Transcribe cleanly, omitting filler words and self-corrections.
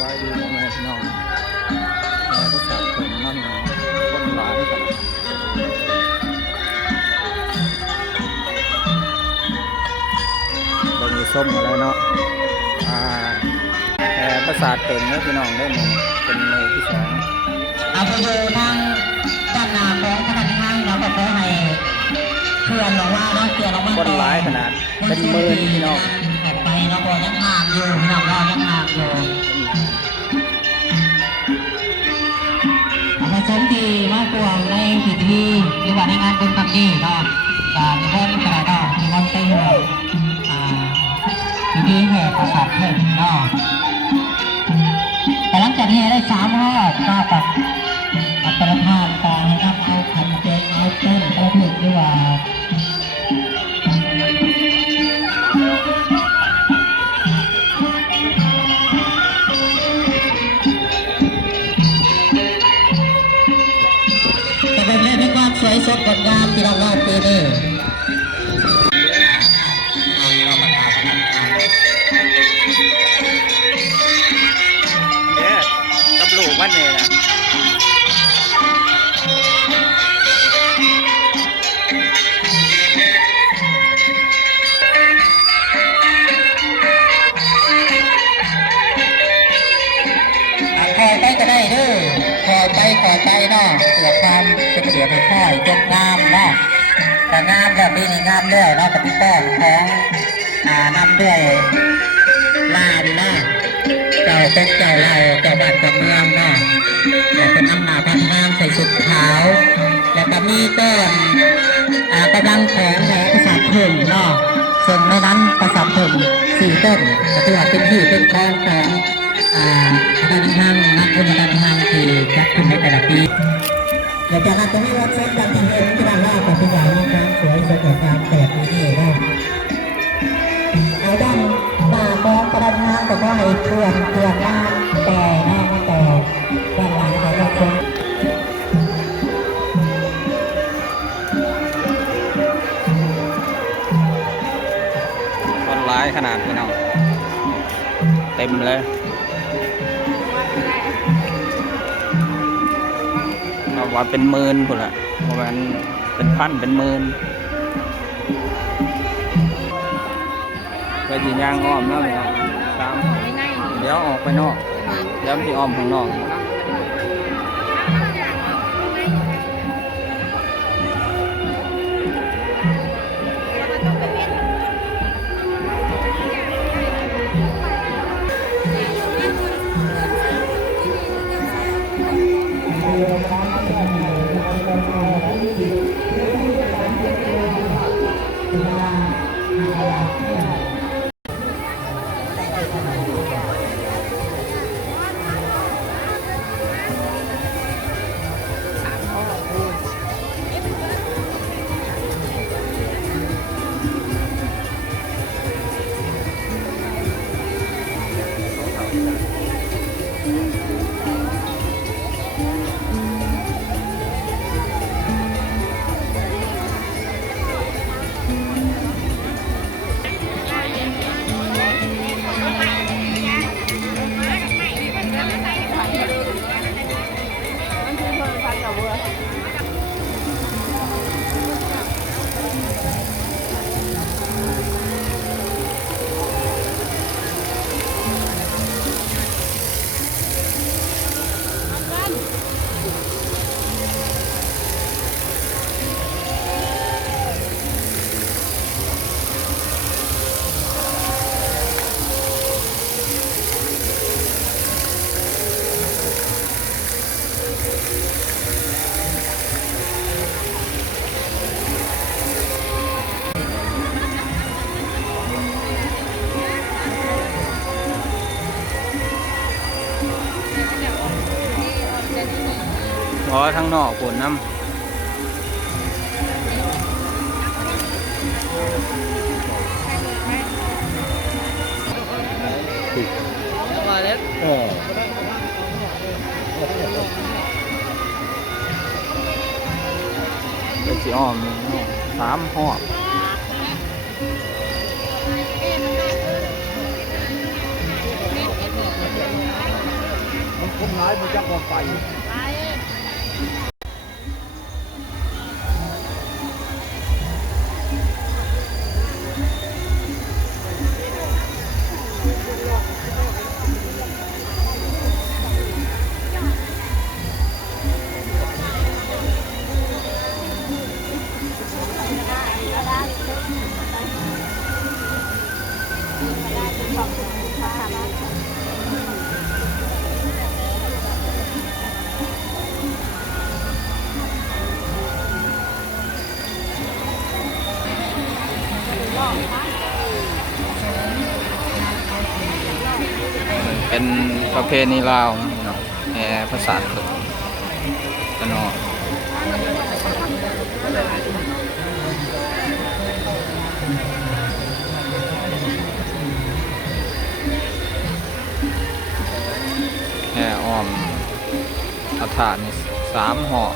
บายดีพ่อแม่พี่น้องแม่ก็สาวผมนั่นเนาะคนร้ายครับเรามีส้มอะไรเนาะแต่ประสาทเติมเนี่ยพี่น้องได้หนึ่งเป็นมือที่สองเอาไปดูทางด้านหน้าของพนักงานเราก็ขอให้เพื่อนบอกว่าน้องเตือนเราบ้างคนร้ายขนาดเป็นมือพี่น้องแอบไปเราบอกยังห่างอยู่พี่น้องเรายังห่างอยู่ผสมดีมากกว่าในพิธีหรือว่าในงานบุญครั้งนี้เนาะการในห้องกระดาษในวันไปหัวพิธีแห่ประสาทเพิ่มเนาะแต่หลังจากนี้ได้3 รอบก็กับประธานการนะครับเอาขันเจงเอาเต้นเอาผึกดีกว่าแต่เป็นเรื่องที่ความสวยสดงดงามที่เราเล่าปีนี้ตำรวจวันนี้นะขอไปก็ได้เด้อขอไปเนาะเกิดความเป็นเสียงค่อยจงงามเนาะแต่งามแบบนี้งามด้วยเนาะกับพี่ป้องของนำด้วยลาดีนะเจ้าเป็นเจ้าไร่เจ้าบ้านเจ้าเมืองเนาะแต่เป็นน้ำหนาพันทางใส่สุดขาวแล้วก็มีต้นกำลังแข็งแหล่ประสาทผึ่งเนาะส่วนในนั้นประสาทผึ่ง4 ต้นก็ถือว่าเป็นที่เป็นคลองของการทางนักบุญการทางที่จัดขึ้นในแต่ละปีเดี๋ยวจากนั้นจะมีวัดเส้นการที่เห็นที่ด้านล่างของพี่ใหญ่มีความสวยสดงดงามแปลกนี่เนาะเอาด้านหน้าของกระดานแต่ว่าให้เพื่อนมาแต่แน่แต่ด้านหลังของเราคนร้ายขนาดพี่น้องเต็มเลยเราว่าเป็นหมื่นคนละประมาณเป็นพันเป็นหมื่นก็ยิงยางอ้อมแล้วพี่น้องตามเดี๋ยวออกไปนอกเดี๋ยวที่อ้อมข้างนอกเพราะทั้งนอกฝนน้ำมาแล้วเป็นสีอ้อม3 หอบ ร้ายมันจะก่อไป เป็นประเพณีลาวเนาะแห่ภาษาถึกกันเนาะแห่อ้อมพระธาตุนี่3 หอบ